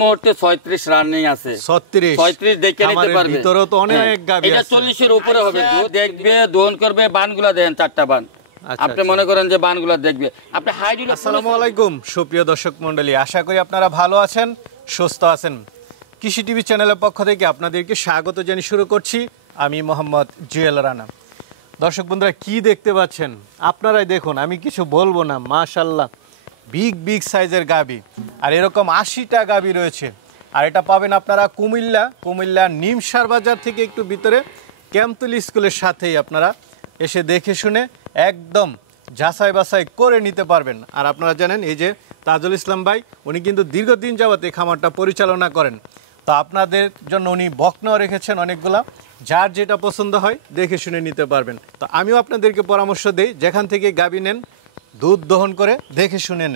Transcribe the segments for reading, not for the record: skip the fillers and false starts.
মুহূর্তে 36 রানিং আছে। 36 দেখে নিতে পারবে। ভিতরে তো অনেক গাবি আছে। এটা 40 এর উপরে হবে। দেখবে দহন করবে, বানগুলা দেন, চারটা বান। আপনি মনে করেন যে বানগুলা দেখবে। আপনি হাইডুল। আসসালামু আলাইকুম সুপ্রিয় দর্শক মণ্ডলী, আশা করি আপনারা ভালো আছেন, সুস্থ আছেন। কৃষি টিভি চ্যানেলের পক্ষ থেকে আপনাদেরকে স্বাগত জানিয়ে শুরু করছি আমি মোহাম্মদ জুয়েল রানা। দর্শক বন্ধুরা, কি দেখতে পাচ্ছেন আপনারাই দেখুন, আমি কিছু বলবো না। মাশাআল্লাহ, বিগ সাইজের গাবি, আর এরকম 80টা গাবি রয়েছে। আর এটা পাবেন আপনারা কুমিল্লা নিমসার বাজার থেকে একটু ভিতরে ক্যাম্পতুল স্কুলের সাথেই। আপনারা এসে দেখে শুনে একদম যাচাই বাছাই করে নিতে পারবেন। আর আপনারা জানেন, এই যে তাজুল ইসলাম ভাই, উনি কিন্তু দীর্ঘদিন যাবত এই খামারটা পরিচালনা করেন। তো আপনাদের জন্য উনি বকনাও রেখেছেন অনেকগুলা, যার যেটা পছন্দ হয় দেখে শুনে নিতে পারবেন। তো আমিও আপনাদেরকে পরামর্শ দেই, যেখান থেকে গাবি নেন দুধ দহন করে দেখে শুনে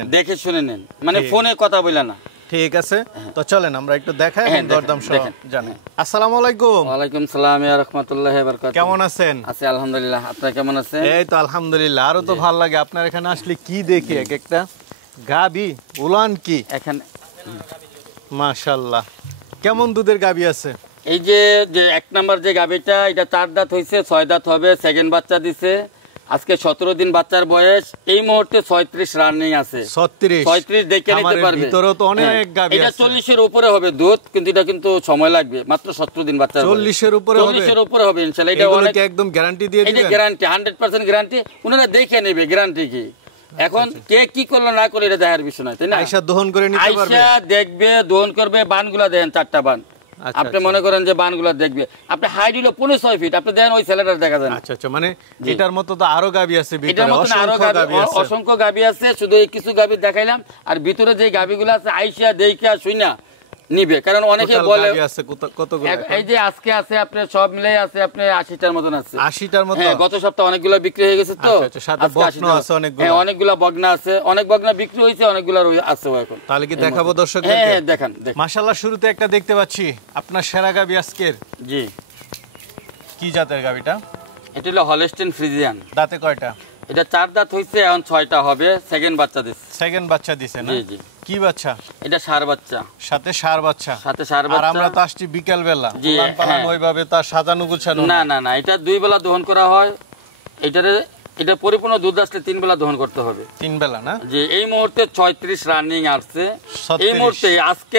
নেন, মানে ফোনে কথা বলে না। ঠিক আছে, তো চলেন আমরা একটু দেখাই দরদাম সহ জানি। আসসালামু আলাইকুম। ওয়ালাইকুম সালাম ওয়া রাহমাতুল্লাহি ওয়া বারাকাতুহু। কেমন আছেন? আছি আলহামদুলিল্লাহ। আপনি কেমন আছেন? এই তো আলহামদুলিল্লাহ। আরো তো ভালো লাগে আপনার এখানে আসলে, কি দেখি এক একটা গাবি উলান কি এখানে। মাশাআল্লাহ, কেমন দুধের গাবি আছে? এই যে এক নাম্বার যে গাবিটা, এটা 4 দাঁত হইছে, 6 দাঁত হবে, সেকেন্ড বাচ্চা দিছে। আজকে 17 দিন বাচ্চার বয়স। এই মুহূর্তে 36 রানিং আছে। 36 দেখে নিতে পারবে। ভিতরে তো অনেক গাবি আছে। এটা 40 এর উপরে হবে দুধ, কিন্তু এটা কিন্তু সময় লাগবে। মাত্র 17 দিন বাচ্চার বয়স। 40 এর উপরে হবে। 40 এর উপরে হবে ইনশাআল্লাহ। এটা অনেক একদম গ্যারান্টি দিয়ে দিবেন? এটা গ্যারান্টি, 100% গ্যারান্টি। উনারা দেখে নেবে গ্যারান্টি কি। এখন কে কি করলো না করলো এটা দেখার বিষয় না, তাই না? আয়শা দহন করে নিতে পারবে। আয়শা দেখবে, দহন করবে, বানগুলা দেন, চারটা বান। আপনি মনে করেন যে বানগুলা দেখবে। আপনি হাইট হলো 15 ফিট, আপনি দেন ওই ছেলেটার দেখা যায়। আচ্ছা, মানে এটার মতো তো আরো গাবি আছে ভিতরে, এটার মতো আরো অসংখ্য গাবি আছে। শুধু এই কিছু গাবি দেখাইলাম। আর ভিতরে যে গাবিগুলো আছে আইসা দেখা শুইনা নিবে। কারণ অনেকে বলে এই যে আজকে আছে আপনি সব মিলে আছে আপনি 80টার মতন আছে। 80টার মতো? হ্যাঁ, গত সপ্তাহে অনেকগুলো বিক্রি হয়ে গেছে। তো অনেকগুলো বগনা আছে, অনেক বগনা বিক্রি হয়েছে, অনেকগুলো আছে এখন। তাহলে কি দেখাবো দর্শকদের? হ্যাঁ দেখান। মাশাআল্লাহ, শুরুতে একটা দেখতে পাচ্ছি আপনার সেরা গাবি আজকের। জি। কি জাতের গাবিটা? এটা হলো হলস্টেইন ফ্রিজিয়ান। দাঁতে কয়টা? এটা 4 দাঁত হইছে, এখন 6টা হবে। সেকেন্ড বাচ্চা দিছে। সেকেন্ড বাচ্চা দিছে না? জি জি। কি বাচ্চা? এটা ষাঁড় বাচ্চা। সাথে ষাঁড় বাচ্চা। আর আমরা তো আসছি বিকেল বেলা, ওইভাবে তার সাজানো গুছানো না, এটা 2 বেলা দহন করা হয়। এটা পরিপূর্ণ দুধ আসলে 3 বেলা দহন করতে হবে। 3 বেলা না? যে এই মুহূর্তে 36 রানিং আসছে। এই মুহূর্তে আজকে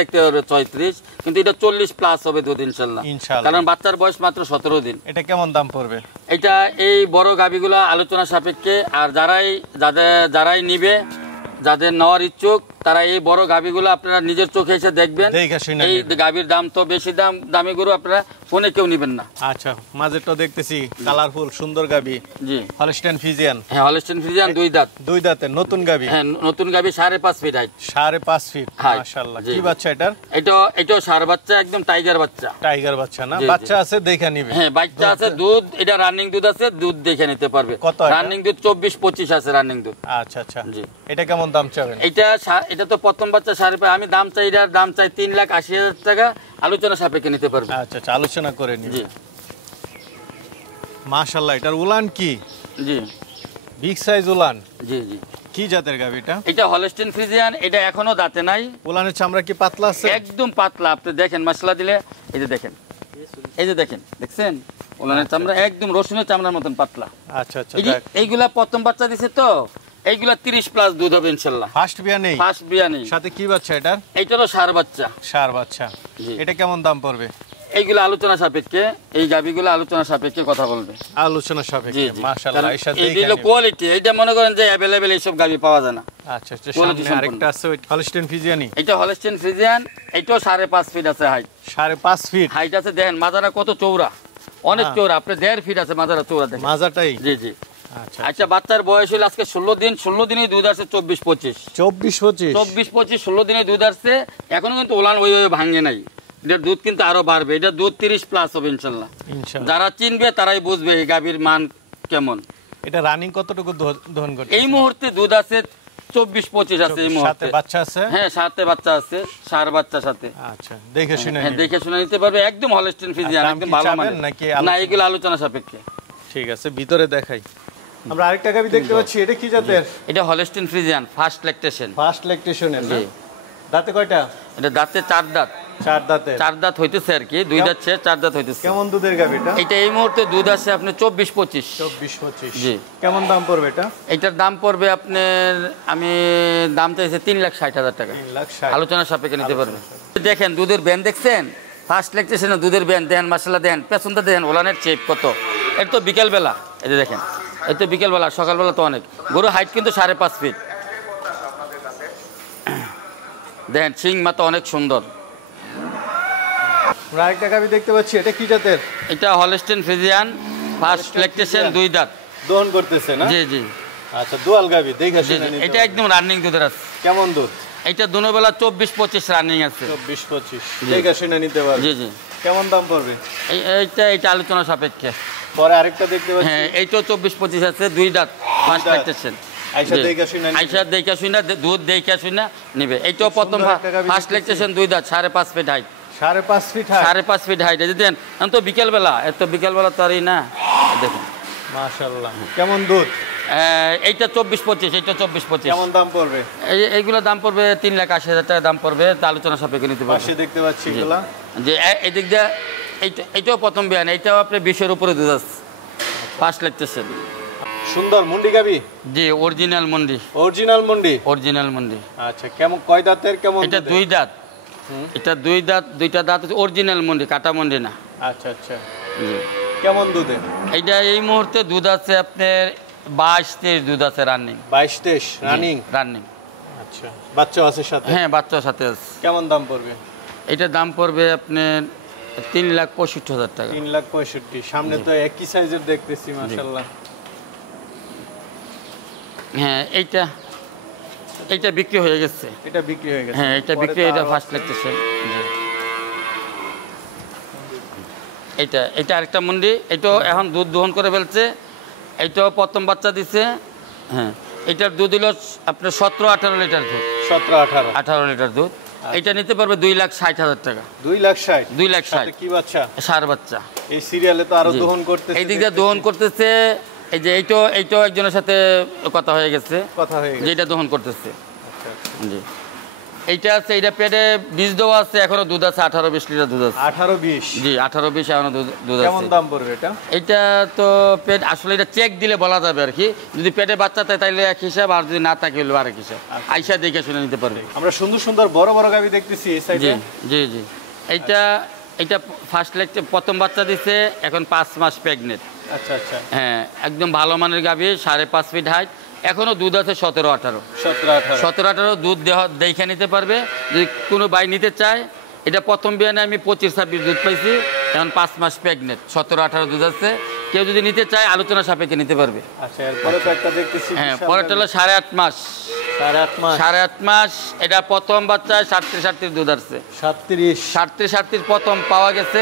দেখতে হবে 36, কিন্তু এটা 40 প্লাস হবে দুধ ইনশাআল্লাহ। কারণ বাচ্চার বয়স মাত্র 17 দিন। এটা কেমন দাম পড়বে? এটা এই বড় গাবিগুলো আলোচনা সাপেক্ষে। আর যারাই নিবে, যাদের নেওয়ার ইচ্ছুক, তারা এই বড় গাবিগুলো আপনারা নিজের চোখে এসে দেখবেন। এই গাবির দাম তো বেশি, দামি গরু আপনারা ফোনে কেউ নিবেন না। আচ্ছা, মাঝেরটা দেখতেছি কালারফুল সুন্দর গাবি। জি, হলস্টেইন ফ্রিজিয়ান। হ্যাঁ, হলস্টেইন ফ্রিজিয়ান 2 দাঁত। 2 দাঁতের নতুন গাবি। হ্যাঁ, নতুন গাবি, 5.5 ফিট হাইট। 5.5 ফিট, মাশাআল্লাহ। কি বাচ্চা এটার? এটাও ষাঁড় বাচ্চা, একদম টাইগার বাচ্চা। টাইগার বাচ্চা না? বাচ্চা আছে, দেখে নিবে। হ্যাঁ, বাচ্চা আছে, দুধ এটা রানিং দুধ আছে, দুধ দেখে নিতে পারবে। কত রানিং দুধ? 24-25 আছে রানিং দুধ। আচ্ছা। জি। এটা কেমন দাম চাবেন? এটা তো প্রথম বাচ্চা 5.5। আমি দাম চাই, এটার দাম চাই 3,80,000 টাকা। আলোচনা সাপেক্ষে নিতে পারবে। আচ্ছা, আলোচনা করে নিন। জি। মাশাআল্লাহ, এটার উলান কি? জি, বিগ সাইজ উলান। জি। কি জাতের গাবি এটা? এটা হলস্টেইন ফ্রিজিয়ান। এটা এখনো দাঁতে নাই। উলানের চামড়া কি পাতলা আছে? একদম পাতলা। আপনি দেখেন, মশলা দিলে এই যে দেখেন, দেখছেন উলানের চামড়া একদম রসুনের চামড়ার মতন পাতলা। আচ্ছা। এইগুলা প্রথম বাচ্চা দিছে তো, এইগুলা 30 প্লাস দুধ হবে ইনশাআল্লাহ। ফার্স্ট বিয়ানি। সাথে কি বাচ্চা এটার? এইটারও ষাঁড় বাচ্চা। এটা কেমন দাম পড়বে? এইগুলো আলোচনা সাপেক্ষে, এই গাবিগুলো আলোচনা সাপেক্ষে কথা বলবে। আলোচনা সাপেক্ষে, মাশাআল্লাহ। এইগুলো কোয়ালিটি, এটা মনে করেন যে अवेलेबल এইসব গাবি পাওয়া যায় না। আচ্ছা, সামনে আরেকটা আছে, ওই হলস্টেইন ফ্রিজিয়ানি। এটা হলস্টেইন ফ্রিজিয়ান। এটাও 5.5 ফিট আছে হাইট। 5.5 ফিট হাইট আছে। দেখেন মাজারা কত চৌড়া, অনেক চৌড়া। আপনি 1.5 ফিট আছে মাজারা চৌড়া, দেখেন মাজাটাই। জি। আচ্ছা, বাচ্চার বয়স হলো আজকে 16 দিনে দুধ আসছে 24-25। 16 দিনে দুধ আসছে। এখনো কিন্তু ওলান ওইভাবে ভাঙে নাই। এটার দুধ কিন্তু আরো বাড়বে। এটা দুধ 30 প্লাস হবে ইনশাআল্লাহ। যারা চিনবে তারাই বুঝবে এই গাবির মান কেমন। এটা রানিং কতটুকু দহন করতে? এই মুহূর্তে দুধ আছে 24-25 আছে এই মুহূর্তে। সাথে বাচ্চা আছে? হ্যাঁ, সাথে বাচ্চা আছে, ষাঁড় বাচ্চা সাথে। আচ্ছা, দেখে শুনে নিতে পারবে। একদম হলস্টেইন ফ্রিজিয়ান, একদম ভালো মানের। না, এগুলো আলোচনা সাপেক্ষে। ঠিক আছে, ভিতরে দেখাই। আমরা আরেকটা গাবি দেখতে পাচ্ছি, এটা কি জাতের? এটা Holstein Friesian, first lactation. First ল্যাকটেশনের। জি। দাঁতে কয়টা? এটা দাঁতে 4 দাঁত। 4 দাঁতে? 4 দাঁত হইতেছে আর কি, 2 দাঁত শেষ, 4 দাঁত হইতেছে। কেমন দুধের গাভী এটা? এটা এই মুহূর্তে দুধ আছে আপনি 24-25। 24-25 জি। কেমন দাম পড়বে এটা? এটার দাম পড়বে আপনার, আমি দাম চাইছি 3,60,000 টাকা। 3,60,000 আলোচনা সাপেক্ষে নিতে পারবে। দেখেন দুধের ব্যান দেখছেন, ফার্স্ট লাগতেছে না দুধের ব্যান, দেন মাসাল্লাহ দেন, পেছনটা দেন, ওলানের চেপ কত। এটা তো বিকেলবেলা, এই যে দেখেন, এটা তো বিকেলবেলা, সকালবেলা তো অনেক। গরু হাইট কিন্তু 5.5 ফিট। দেখেন সিং মাথা অনেক সুন্দর। আরেকটা গাভী দেখতে পাচ্ছি, এটা কি জাতের? এটা হলস্টেইন ফ্রিজিয়ান, ফার্স্ট ল্যাকটেশন, 2 দাঁত। দহন করতেছে না? জি জি। আচ্ছা, দুয়াল গাভী, দেখে শুনে নিতে। এটা একদম রানিং দুধের আছে। কেমন দুধ? এটা দুনোবেলা 24-25 রানিং আছে। 24-25 দেখে শুনে নিতে পারবে। জি জি। কেমন দাম পড়বে? এইটা আলোচনা সাপেক্ষে। পরে আরেকটা দেখতে পাচ্ছি, হ্যাঁ এইটাও 24-25 আছে, 2 দাঁত, ফার্স্ট ল্যাকটেশন। আইসা দেখে শুনে, আইসা দেখে শুনে, দুধ দেখে শুনে নিবে। এইটাও প্রথম ফার্স্ট ল্যাকটেশন, 2 দাঁত, 5.5 feet height. 5.5 feet height? 5.5 feet height. এই যে দেন, এখন তো বিকেলবেলা, এত বিকেলবেলা তো আরই না। দেখুন মাশাআল্লাহ। কেমন দুধ? এইটা 24-25, এইটা 24-25। কেমন দাম পড়বে? এইগুলো দাম পড়বে 3,80,000 টাকা দাম পড়বে, তা আলোচনা সাপেক্ষে নিতে পারবে। পাশে দেখতে পাচ্ছি এগুলা, যে এই দিক দিয়ে এইটাও প্রথম বিয়ান, এইটাও আপনি 20-এর উপরে দুধ আছে, ফার্স্ট ল্যাকটেশন। সুন্দর মুন্ডি গাভী? জি, অরিজিনাল মন্ডি। অরিজিনাল মুন্ডি? অরিজিনাল মন্ডি। আচ্ছা, কেমন কয় দাঁতের? কেমন? এটা 2 দাঁত। এটা 2 দাঁত, 2টা দাঁত অরিজিনাল মন্ডি, কাটা মন্ডি না। আচ্ছা আচ্ছা। জি। কেমন দুধে? এইটা এই মুহূর্তে দুধ আছে আপনার 22-23 দুধ আছে রানিং। 22-23 রানিং? রানিং। আচ্ছা, বাচ্চা আছে সাথে? হ্যাঁ, বাচ্চার সাথে আছে। কেমন দাম পড়বে? এটার দাম পড়বে আপনার 3,65,000 টাকা। 3,65,000। সামনে তো একই সাইজের দেখতেছি, মাশাআল্লাহ। হ্যাঁ, এইটা বিক্রি হয়ে গেছে। এটা বিক্রি হয়ে গেছে? হ্যাঁ, এটা বিক্রি, এটা ফার্স্ট লাগতেছে। এটা আরেকটা মন্ডি, এটাও এখন দুধ দহন করে ফেলছে, এইটাও প্রথম বাচ্চা দিছে। হ্যাঁ, এটার দুধ হলো আপনার 17-18 লিটার দুধ। 17-18 লিটার দুধ। এটা নিতে পারবে 2,60,000 টাকা। 2,60,000? 2,60,000। কি বাচ্চা? ষাঁড় বাচ্চা। এই সিরিয়ালে তো আরো দহন করতেছে, এই দিক দিয়ে দহন করতেছে। এই যে এইটাও একজনের সাথে কথা হয়ে গেছে, যেটা দহন করতেছে। জি, এইটা আছে, এইটা পেটে বীজ দেওয়া আছে, এখনো দুধ আছে 18-20 লিটার দুধ আছে। 18-20? জি, 18-20 এখনো দুধ আছে। কেমন দাম পড়বে এটা? এটা তো পেট আসলে এটা চেক দিলে বলা যাবে আর কি। যদি পেটে বাচ্চা থাকে তাহলে এক হিসাব, আর যদি না থাকে হলো আরেক হিসাব। আইসা দেখে শুনে নিতে পারবে। আমরা সুন্দর সুন্দর বড় বড় গাভী দেখতেছি এই সাইডে। জি জি। এইটা ফার্স্ট লেগতে প্রথম বাচ্চা দিছে, এখন 5 মাস প্রেগনেন্ট। আচ্ছা আচ্ছা। হ্যাঁ, একদম ভালো মানের গাভী, 5.5 ফিট হাইট, এখনো দুধ আছে 17-18 দুধ দেখে নিতে পারবে। যদি কোনো ভাই নিতে চায়, এটা প্রথম বিয়ানে আমি 25-26 দুধ পাইছি, এখন 5 মাস প্রেগনেন্ট, 17-18 দুধ আছে। কেউ যদি নিতে চায় আলোচনা সাপেক্ষে নিতে পারবে। আচ্ছা, এরপরে তো একটা দেখতেছি। হ্যাঁ, পরেরটা হলো 8.5 মাস। 8.5 মাস। এটা প্রথম বাচ্চায় 37 দুধ আসছে। 37 প্রথম পাওয়া গেছে।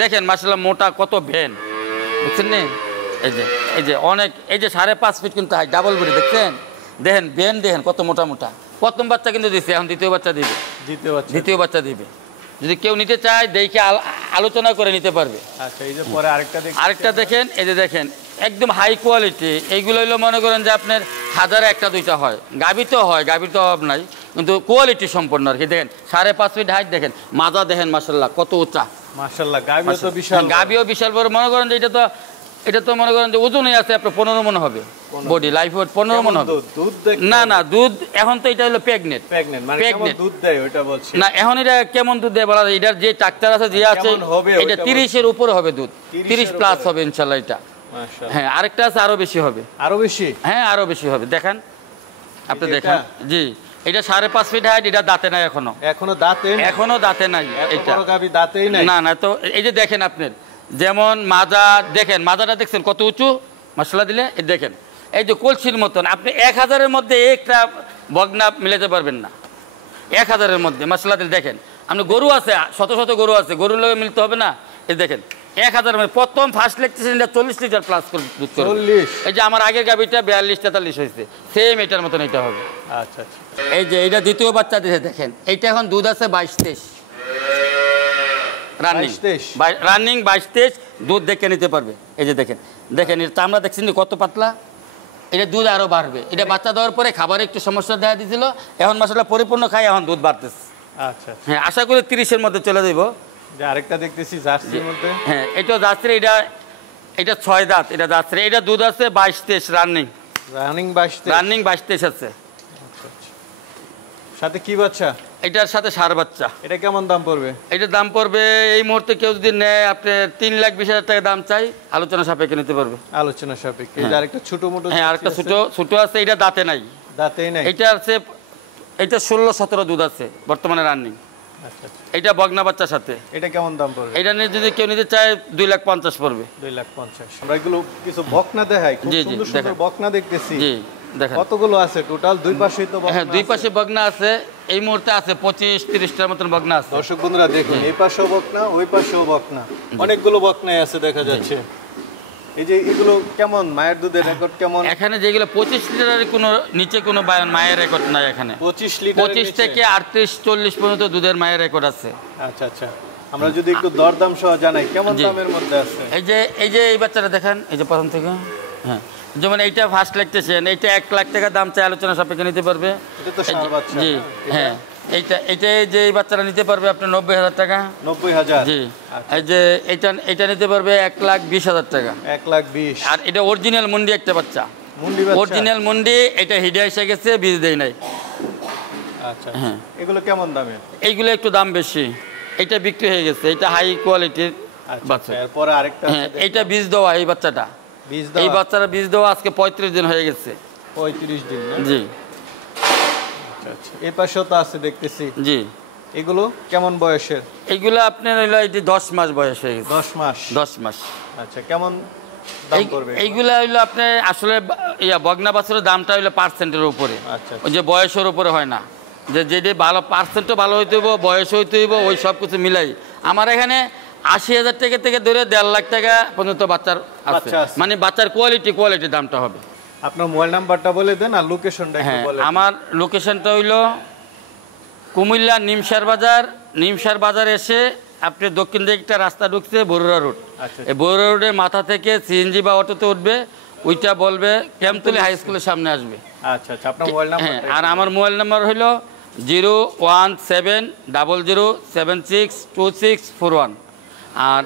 দেখেন মাশাআল্লাহ, মোটা কত ভেন, বুঝছেন নি? এই যে অনেক, এই যে 5.5 ফিট কিন্তু হাই, ডাবল বডি, দেখছেন? দেখেন বেন, দেখেন কত মোটা মোটা। প্রথম বাচ্চা কিন্তু দিচ্ছে, এখন দ্বিতীয় বাচ্চা দিবে। দ্বিতীয় বাচ্চা দিবে। যদি কেউ নিতে চায় দেখে আলোচনা করে নিতে পারবে। আচ্ছা, এই যে পরে আরেকটা দেখেন, এই যে দেখেন একদম হাই কোয়ালিটি। এইগুলো হলো মনে করেন যে আপনার 1000-এ 1-2টা হয়। গাভী তো হয়, গাভীর তো অভাব নাই, কিন্তু কোয়ালিটি সম্পন্ন আর কি। দেখেন 5.5 ফিট হাইট, দেখেন মাজা দেখেন মাশাআল্লাহ কত উঁচা। মাশাআল্লাহ, গাভীও তো বিশাল। গাভীও বিশাল বড়। মনে করেন যে এটা তো মনে করেন যে ওজনই আছে আপনার 15 মন হবে, বডি লাইফ ওয়েট 15 মন হবে। না দুধ এখন তো এটা হলো প্রেগনেন্ট। মানে কেমন দুধ দেয় ওটা বলছি না, এখন এটা কেমন দুধ দেয় বলা যায়। এটার যে ডাক্তার আছে যে আছে, এটা 30-এর উপরে হবে দুধ, 30 প্লাস হবে ইনশাআল্লাহ এটা। হ্যাঁ, আরেকটা আছে আরো বেশি হবে। আরো বেশি? হ্যাঁ, আরো বেশি হবে। দেখেন, আপনি দেখেন। জি, এটা 5.5 ফিট হাইট, এটা দাঁতে নাই এখনো। এখনো দাঁতে নাই। এটা দাঁতেই নাই? না, তো এই যে দেখেন আপনার যেমন মাজা, দেখেন মাজাটা দেখছেন কত উঁচু মশলা দিলে। দেখেন এই যে কলসির মতন। আপনি 1000-এর মধ্যে একটা বগনা মিলাতে পারবেন না। 1000-এর মধ্যে মশলা দিলে দেখেন, আপনি গরু আছে, শত শত গরু আছে, গরুর লোকে মিলতে হবে না। এই দেখেন 1000-এর মধ্যে প্রথম ফার্স্ট লেগতেছে 40 লিটার প্লাস করে দুধ করে। এই যে আমার আগের গাভীটা 42-43 হয়েছে, সেম এটার মতন এটা হবে। আচ্ছা আচ্ছা। এই যে এটা দ্বিতীয় বাচ্চা দিয়েছে, দেখেন এইটা এখন দুধ আছে 22-23 রানিং। 22-23 দুধ দেখে নিতে পারবে। এই যে দেখেন এর চামড়া দেখছেন কত পাতলা। এটা দুধ আরো বাড়বে। এটা বাচ্চা দেওয়ার পরে খাবারে একটু সমস্যা দেখা দিয়েছিল, এখন মাশাআল্লাহ পরিপূর্ণ খায়, এখন দুধ বাড়তেছে। আচ্ছা আচ্ছা। হ্যাঁ, আশা করি 30-এর মধ্যে চলে যাব। যে আরেকটা দেখতেছি জার্সির মধ্যে। হ্যাঁ, এটা জার্সি, এটা 6 দাঁত, এটা জার্সি, এটা দুধ আছে 22-23 রানিং 22-23 আছে। সাথে কি বাচ্চা? এটার সাথে ষাঁড় বাচ্চা। এটা কেমন দাম পড়বে? এটার দাম পড়বে এই মুহূর্তে কেউ যদি নেয় আপনি 3,20,000 টাকা দাম চাই, আলোচনা সাপেক্ষে নিতে পারবে। আলোচনা সাপেক্ষে। এই যে আরেকটা ছোট মোটো। হ্যাঁ, আরেকটা ছোট আছে, এটা দাঁতে নাই। দাঁতেই নাই। এটা আছে, এটা 16-17 দুধ আছে বর্তমানে রানিং। আচ্ছা আচ্ছা। এটা বগনা বাচ্চার সাথে। এটা কেমন দাম পড়বে? এটা নিয়ে যদি কেউ নিতে চায় 2,50,000 পড়বে। 2,50,000। আমরা এগুলো কিছু বকনা দেখাই, খুব সুন্দর সুন্দর বকনা দেখতেছি। জি দেখেন। কতগুলো আছে টোটাল? দুই পাশেই তো বকনা। হ্যাঁ, দুই পাশে বগনা আছে, এই মুহূর্তে আছে 25-30টার মতন বগনা আছে। দর্শক বন্ধুরা দেখুন, এই পাশেও বকনা, ওই পাশেও বকনা, অনেকগুলো বকনাই আছে দেখা যাচ্ছে। এই যে এগুলো কেমন মায়ের দুধের রেকর্ড কেমন? এখানে যেগুলো 25 লিটারের কোনো নিচে কোনো মায়ের রেকর্ড নাই এখানে। 25 থেকে 38-40 পর্যন্ত দুধের মায়ের রেকর্ড আছে। আচ্ছা আচ্ছা। আমরা যদি একটু দরদাম সহ জানাই, কেমন দামের মধ্যে আছে? এই বাচ্চাটা দেখেন, এই যে প্রথম থেকে। হ্যাঁ, যেমন এইটা ফার্স্ট লাগতেছেন, এইটা 1 লাখ টাকা দাম চাই, আলোচনা সাপেক্ষে নিতে পারবে। এটা তো ষাঁড় বাচ্চা। জি হ্যাঁ, এইটা যে এই বাচ্চাটা নিতে পারবে আপনি 90,000 টাকা। 90,000? জি। এই যে এইটা নিতে পারবে 1,20,000 টাকা। 1,20,000। আর এটা অরিজিনাল মুন্ডি একটা বাচ্চা, মুন্ডি বাচ্চা। অরিজিনাল মুন্ডি। এটা হিডে এসে গেছে, বীজ দেয় নাই। আচ্ছা। হ্যাঁ, এগুলো কেমন দামের? এইগুলো একটু দাম বেশি, এটা বিক্রি হয়ে গেছে। এটা হাই কোয়ালিটির বাচ্চা। এরপর আরেকটা হ্যাঁ, এইটা বীজ দেওয়া, এই বাচ্চাটা এই বাচ্চারা বীজ দেওয়া আজকে 35 দিন হয়ে গেছে। 35 দিন না? জি। আচ্ছা আচ্ছা। এই পাশেও তো আছে দেখতেছি। জি। এগুলো কেমন বয়সের? এগুলো আপনার হইলো এই যে 10 মাস বয়স হয়ে গেছে। 10 মাস? 10 মাস। আচ্ছা, কেমন দাম পড়বে? এইগুলা হইলো আপনার আসলে বগনা বাছুরের দামটা হইলো পার্সেন্টের উপরে। আচ্ছা। ওই যে বয়সের উপরে হয় না, যেটা ভালো পার্সেন্টও ভালো হইতে হইব, বয়স হইতে হইব, ওই সব কিছু মিলাই আমার এখানে 80,000 টাকা থেকে ধরে 1.5 লাখ টাকা পর্যন্ত বাচ্চার আছে। মানে বাচ্চার কোয়ালিটি দামটা হবে। আপনার মোবাইল নাম্বারটা বলে দেন আর লোকেশনটা একটু বলেন। আমার লোকেশনটা হইলো কুমিল্লা নিমসার বাজার এসে আপনি দক্ষিণ দিকে একটা রাস্তা ঢুকছে, বরুড়া রোড। এই বরুড়া রোডের মাথা থেকে সিএনজি বা অটোতে উঠবে, ওইটা বলবে ক্যাম্পতলী হাই স্কুলের সামনে আসবে। আচ্ছা আচ্ছা। আপনার মোবাইল নাম্বার? হ্যাঁ, আর আমার মোবাইল নাম্বার হইলো 01700762641। আর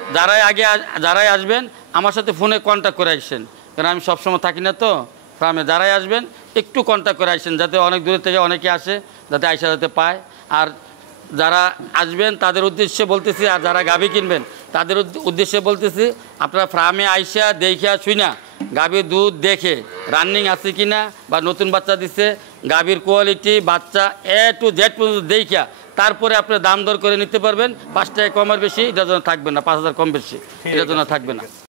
যারাই আসবেন আমার সাথে ফোনে কন্ট্যাক্ট করে আসছেন, কারণ আমি সবসময় থাকি না তো ফার্মে। যারাই আসবেন একটু কন্ট্যাক্ট করে আসছেন, যাতে অনেক দূরের থেকে অনেকে আসে, যাতে আইসা যাতে পায়। আর যারা আসবেন তাদের উদ্দেশ্যে বলতেছি, আর যারা গাভী কিনবেন তাদের উদ্দেশ্যে বলতেছি, আপনারা ফার্মে আইসা দেখিয়া শুইনা গাভীর দুধ দেখে রানিং আছে কিনা বা নতুন বাচ্চা দিচ্ছে, গাভীর কোয়ালিটি, বাচ্চা A to Z পর্যন্ত দেখিয়া তারপরে আপনি দাম দর করে নিতে পারবেন। 5 টাকা কমের বেশি এটার জন্য থাকবে না, 5,000 কম বেশি এটার জন্য থাকবে না।